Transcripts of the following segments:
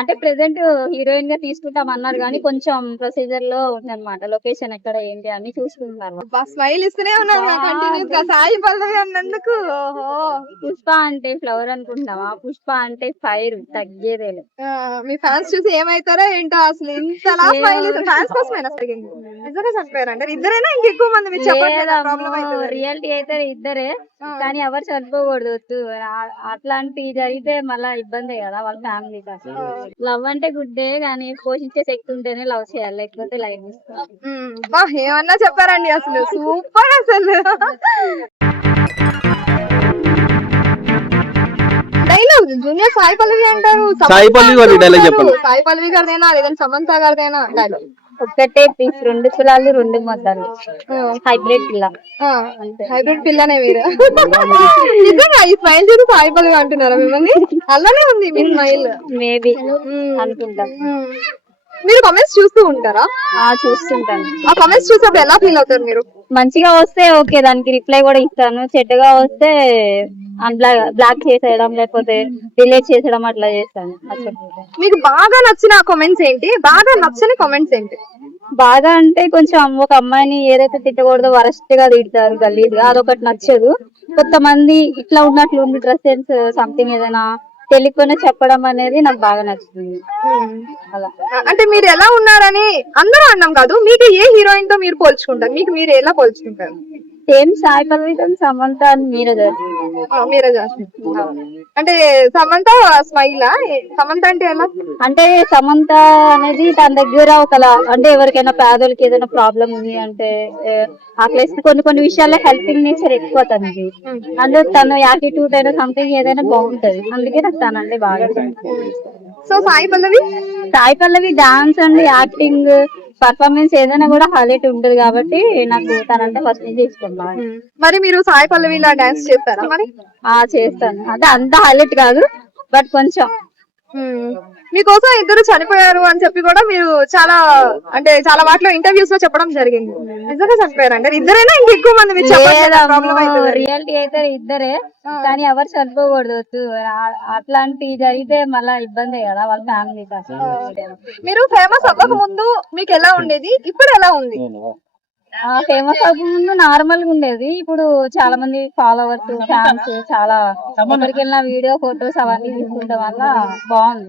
అంటే present heroine గా తీసుకుంటాం అన్నారు కానీ కొంచెం ప్రొసీజర్ లో ఉందన్నమాట. లొకేషన్ ఎక్కడ ఏంటి అని చూసుకుంటున్నారు. స్మైల్ ఇస్తూనే ఉన్నారు కంటిన్యూస్ గా సాయి పల్లవి అన్నందుకు. ఓహో, పుష్ప అంటే ఫ్లవర్ అనుకుంటున్నావా? పుష్ప అంటే ఫైర్ తగ్గేదేలే. మీ ఫ్యాన్స్ చూసి ఏమైతారో ఏంటో అసలు ఇంతలా స్మైల్ ఫ్యాన్స్ కోసమైనా జరిగింది. నిజంగా చనిపోయారు అంటే ఇద్దరైనా ఇంకెక్కువ మంది మీరు చెప్పట్లేదా ప్రాబ్లం అవుతుంది? రియాలిటీ అయితే ఇద్దరే, కానీ ఎవరు చనిపోకూడదు. అట్లాంటి జరిగితే మళ్ళా ఇబ్బందే కదా వాళ్ళ ఫ్యామిలీ. లవ్ అంటే గుడ్డే, కానీ పోషించే శక్తి ఉంటేనే లవ్ చేయాలి, లేకపోతే లైఫ్ ఏమన్నా చెప్పారండి అసలు సూపర్ అసలు. డైలాగ్ జూనియర్ సాయి పల్లవి అంటారు, సాయి పల్లవి గారి డైలాగ్ చెప్పండి. సాయి పల్లవి గారిదైనా లేదంటే సమంత గారిదైనా డైలాగ్. ఒక్కటే పీస్, రెండు పిల్లలు రెండు మొత్తాలు, హైబ్రిడ్ పిల్ల. హైబ్రిడ్ పిల్లనే మీరు. నిజంగా ఈ స్మైల్ చూసి సాయి పల్లవి అంటున్నారా మిమ్మల్ని? అలానే ఉంది మీ స్మైల్. మేబీ అనుకుంటా. మీరు కామెంట్స్ చూస్తూ ఉంటారా? చూస్తుంటాను. ఆ కామెంట్స్ చూసినప్పుడు ఎలా ఫీల్ అవుతారు మీరు? మంచిగా వస్తే ఓకే, దానికి రిప్లై కూడా ఇస్తాను. చెడ్డగా వస్తే బ్లాక్ చేసేయడం, లేకపోతే డిలీట్ చేసేయడం అట్లా చేస్తాను. మీకు బాగా నచ్చిన కామెంట్స్ ఏంటి, బాగా నచ్చని కామెంట్స్ ఏంటి? బాగా అంటే కొంచెం ఒక అమ్మాయిని ఏదైతే తిట్టకూడదో వరస్ట్ గా తిడతారు, గలీజ్గా, అదొకటి నచ్చదు. కొంతమంది ఇట్లా ఉన్నట్లు ఉంది డ్రెస్ సెన్స్ సంథింగ్ ఏదైనా తెలియకుండా చెప్పడం అనేది నాకు బాగా నచ్చుతుంది. అలా అంటే మీరు ఎలా ఉన్నారని అందరూ అన్నాం కాదు, మీకు ఏ హీరోయిన్ తో మీరు పోల్చుకుంటారు? మీకు మీరు ఎలా పోల్చుకుంటారు? సేమ్ సాయి పల్లవితో సమంత అని మీరే అంటే సమంత స్మైల్. సమంత అంటే ఎలా? అంటే సమంత అనేది తన దగ్గర ఒకలా, అంటే ఎవరికైనా పేదలకి ఏదైనా ప్రాబ్లం ఉంది అంటే ఆ ప్లేస్ కొన్ని విషయాల్లో హెల్పింగ్ నేచర్ ఎక్కువ తనకి. అందులో తన యాటిట్యూడ్ అయినా సంథింగ్ ఏదైనా బాగుంటది, అందుకే నాకు తనంటే బాగా. So Sai Pallavi dance and acting performance ఏదైనా కూడా హైలైట్ ఉంటది కాబట్టి నాకు తనంటే ఫస్ట్ నుంచి ఇష్టం. మరి మీరు సాయి పల్లవి ఇలా డాన్స్ చేస్తారా? మరి చేస్తాను, అంటే అంత హైలైట్ కాదు బట్ కొంచెం. మీకోసం ఇద్దరు చనిపోయారు అని చెప్పి కూడా మీరు చాలా వాటిలో ఇంటర్వ్యూస్ లో చెప్పడం జరిగింది. నిజంగా చనిపోయారు అంటే ఇద్దరైనా ఇంకెక్కువ మంది మీరు చెప్పట్లేదా ప్రాబ్లం అవుతుంది? రియాలిటీ అయితే ఇద్దరే, కానీ ఎవరు చనిపోకూడదు. అట్లాంటి జరిగితే మళ్ళా ఇబ్బందే కదా వాళ్ళ ఫ్యామిలీ. మీరు ఫేమస్ అవ్వక ముందు మీకు ఎలా ఉండేది, ఇప్పుడు ఎలా ఉంది? ఫేమస్ అవ్వకముందు నార్మల్ గా ఉండేది, ఇప్పుడు చాలా మంది ఫాలోవర్స్ ఫ్యాన్స్ చాలా ఎక్కడికి వెళ్ళిన వీడియో ఫొటోస్ అవన్నీ తీసుకుంటాం వల్ల బాగుంది.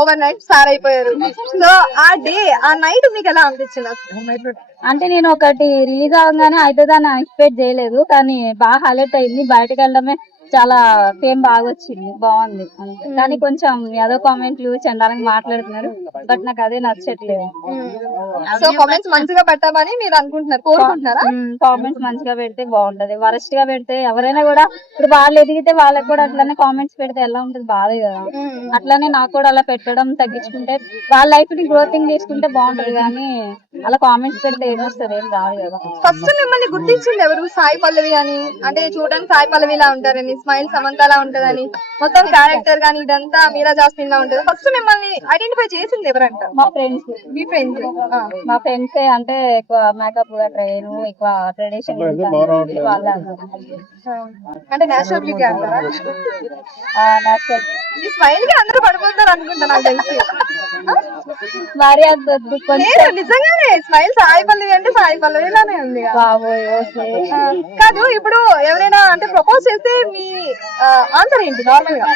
ఓవర్ నైట్ స్టార్ అయిపోయారు. సో ఆ నైట్ మీకు ఎలా అనిపించింది? అంటే నేను ఒకటి రిలీజ్ అవ్వగానే అవుతుందని ఎక్స్పెక్ట్ చేయలేదు, కానీ బాగా హైలైట్ అయింది. బయటకు వెళ్ళడమే చాలా ఫేమ్ బాగా వచ్చింది, బాగుంది. కానీ కొంచెం ఏదో కామెంట్లు చండాలంగా మాట్లాడుతున్నారు, బట్ నాకు అదే నచ్చట్లేదు. సో కామెంట్స్ మంచిగా పెట్టమని మీరు అనుకుంటున్నారు, కోరుకుంటున్నారా? కామెంట్స్ మంచిగా పెడితే బాగుంటది, వరస్ట్ గా పెడితే ఎవరైనా కూడా ఇప్పుడు వాళ్ళు ఎదిగితే వాళ్ళకి కూడా అట్లానే కామెంట్స్ పెడితే ఎలా ఉంటుంది, బాధే కదా. అట్లానే నాకు కూడా అలా పెట్టడం తగ్గించుకుంటే వాళ్ళ లైఫ్ ని గ్రోతింగ్ చేసుకుంటే బాగుంటది, కానీ అలా కామెంట్స్ పెడితే ఏమొస్తుంది, ఏం రాదు కదా. ఫస్ట్ మిమ్మల్ని గుర్తించింది ఎవరు? సాయి పల్లవి అని, అంటే చూడడానికి సాయి పల్లవిలా ఉంటారని, స్మైల్ సమంతలా ఉంటదని, మొత్తం క్యారెక్టర్ గానీ ఇదంతా మీరా జాస్మిన్ లా ఉంటది. ఫస్ట్ మిమ్మల్ని ఐడెంటిఫై చేసింది ఎవరంట? మా ఫ్రెండ్స్. మీ ఫ్రెండ్స్? మా ఫ్రెండ్స్ అంటే ఎక్కువ మేకప్ ట్రైన్, ఎక్కువ ట్రెడిషన్ వాళ్ళ అంటే నేషనల్ బ్యూటీ అంటారా? నేషనల్. ఈ స్మైల్ కి అందరూ పడిపోతారు అనుకుంటా నాకు తెలిసి. మరి అంత నిజంగానే స్మైల్ సాయి పల్లవి అంటే సాయి పల్లవిలానే ఉంది కాదు. ఇప్పుడు ఎవరైనా అంటే ప్రపోజ్ చేస్తే మీ ఆన్సర్ ఏంటి నార్మల్ గా?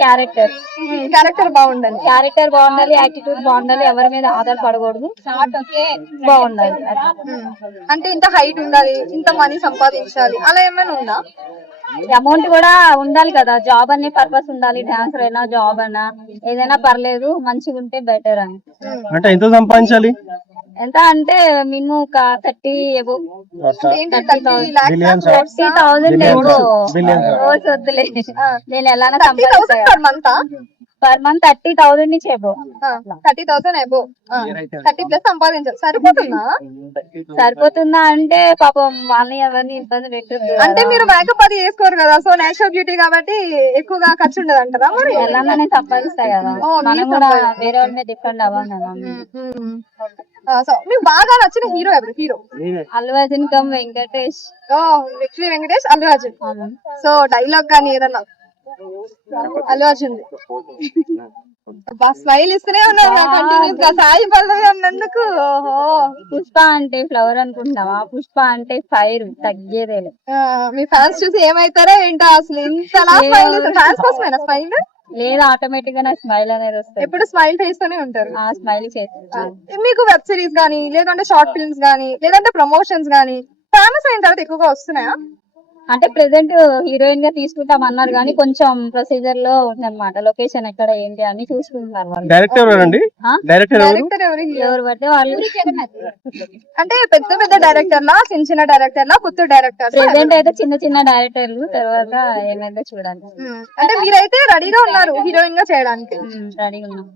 క్యారెక్టర్ బాగుండాలి, యాటిట్యూడ్ బాగుండాలి, ఎవరి మీద ఆధారపడకూడదు, బాగుండాలి. అంటే ఇంత హైట్ ఉండాలి, ఇంత మనీ సంపాదించాలి, అలా ఏమైనా ఉందా? అమౌంట్ కూడా ఉండాలి కదా, జాబ్ అనే పర్పస్ ఉండాలి. డాన్సర్ అయినా జాబ్ అయినా ఏదైనా పర్లేదు, మంచిగా ఉంటే బెటర్ అని. అంటే ఎంత సంపాదించాలి? ఎంత అంటే మినిమం ఒక 30 above. 30,000 రోజు వద్దులే, నేను ఎలా సంపాదిస్తాను పర్ మంత్ 30,000 నుంచి అబోవ్. 30,000 అబోవ్, 30 ప్లస్ సంపాదించాలి. సరిపోతుందా అంటే పాపం వాళ్ళని ఎవరిని ఇబ్బంది పెట్టదు. అంటే మీరు మేకప్ అది వేసుకోరు కదా, సో నేచురల్ బ్యూటీ కాబట్టి ఎక్కువగా ఖర్చు ఉండదు అంటారా? మరి ఎలానే సంపాదిస్తాయి కదా, మనం కూడా వేరే వాళ్ళ మీద డిపెండ్ అవ్వం కదా. మీకు బాగా నచ్చిన హీరో ఎవరు? Hero Allu Arjun come Venkatesh. Venkatesh, Allu Arjun. So dialogue కానీ ఏదన్నా అల్లు అర్జున్ అబ్బా స్మైల్ ఇస్తూనే ఉన్నారు కంటిన్యూస్ గా సాయి పల్లవి అన్నందుకు. ఓహో. పుష్ప అంటే ఫ్లవర్ అనుకుంటున్నావా, పుష్ప అంటే ఫైర్ తగ్గేదేలే. మీ ఫ్యాన్స్ చూసి ఏమైతారో ఏంటో అసలు ఇంతలా స్మైల్ ఫ్యాన్స్ కోసమేనా స్మైల్? లేదా ఆటోమేటిక్ గా నా స్మైల్ అనేది వస్తుంది. ఎప్పుడు స్మైల్ ఫేస్ తోనే ఉంటారు. ఆ స్మైల్ చేస్తుంది. మీకు వెబ్ సిరీస్ గానీ లేదంటే షార్ట్ ఫిల్మ్స్ గానీ లేదంటే ప్రమోషన్స్ గానీ ఫేమస్ అయిన తర్వాత ఎక్కువగా వస్తున్నాయా? అంటే ప్రెసెంట్ హీరోయిన్ గా తీసుకుంటాం అన్నారు కానీ కొంచెం ప్రొసీజర్ లో ఉందన్నమాట. లొకేషన్ ఎక్కడ ఏంటి అని చూసుకుంటున్నారు వాళ్ళు. డైరెక్టర్ ఎవరండి? ఆ? డైరెక్టర్ ఎవరు? డైరెక్టర్ ఎవరు? ఎవరు పడితే వాళ్ళు. అంటే పెద్ద పెద్ద డైరెక్టర్లా చిన్న చిన్న డైరెక్టర్లా కొత్త డైరెక్టర్? ప్రెసెంట్ అయితే చిన్న చిన్న డైరెక్టర్లు, తర్వాత ఏమైతే చూడాలి. అంటే మీరైతే రెడీగా ఉన్నారు హీరోయిన్ గా చేయడానికి? రెడీ ఉన్నాం.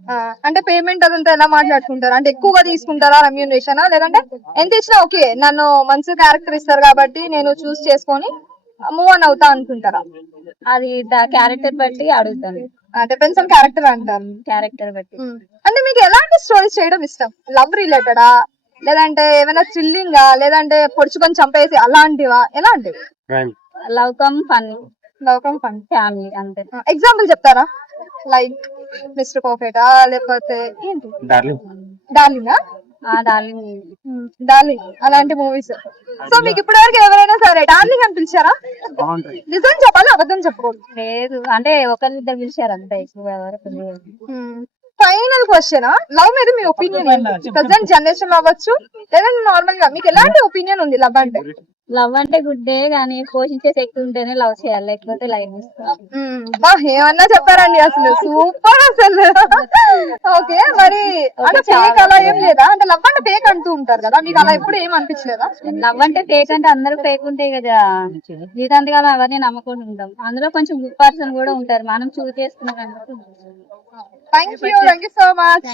అంటే పేమెంట్ అదంతా ఎలా మాట్లాడుకుంటారు? అంటే ఎక్కువగా తీసుకుంటారా రెమ్యూనరేషన్, లేదంటే ఎంత ఇచ్చినా ఓకే నన్ను మంచి క్యారెక్టర్ ఇస్తారు కాబట్టి నేను చూస్ చేసుకొని మూవ్ ఆన్ అవుతా అనుకుంటారా? అది క్యారెక్టర్ బట్టి అడుగుతాను. డిపెండ్స్ ఆన్ క్యారెక్టర్ అంటారు. క్యారెక్టర్ బట్టి. అంటే మీకు ఎలాంటి స్టోరీస్ చేయడం ఇష్టం? లవ్ రిలేటెడా, లేదంటే ఏమైనా థ్రిల్లింగా, లేదంటే పొడుచుకొని చంపేసి అలాంటివా? ఎలాంటివి? Love come fun, love come fun, family అంతే. ఎగ్జాంపుల్ చెప్తారా? లైక్ మిస్టర్ పర్ఫెక్టా, లేకపోతే ఏంటి డార్లింగా? డార్లింగ్. డార్లింగ్ అలాంటి మూవీస్. సో మీకు ఇప్పటి వరకు ఎవరైనా సరే డార్లింగ్ అని పిలిచారా? నిజం చెప్పాలి, అబద్ధం చెప్పకూడదు. లేదు, అంటే ఒకరిద్దరు పిలిచారు అంతే, ఎక్కువ ఎవరు లేదు. ఫైనల్ క్వశ్చన్, లవ్ మీద మీ ఒపీనియన్ ఏంటి? ప్రెసెంట్ జనరేషన్ అవ్వచ్చు లేదంటే నార్మల్ గా మీకు ఎలాంటి ఒపీనియన్ ఉంది లవ్ అంటే? లవ్ అంటే గుడ్డే కానీ పోషించే శక్తి ఉంటేనే లవ్ చేయాలి, లేకపోతే లైన్ ఏమన్నా చెప్పారండి అసలు, సూపర్ అసలు. ఓకే, మరి అంటే ఫేక్ అలా ఏం లేదా? అంటే లవ్ అంటే ఫేక్ అంటూ ఉంటారు కదా, మీకు అలా ఎప్పుడు ఏం అనిపించలేదా? లవ్ అంటే ఫేక్ అంటే అందరూ ఫేక్ ఉంటాయి కదా, జీవితాంతకాలం అవన్నీ నమ్మకుండా ఉంటాం. అందులో కొంచెం గుడ్ పర్సన్ కూడా ఉంటారు, మనం చూస్ చేసుకున్నాం. Thank you so much.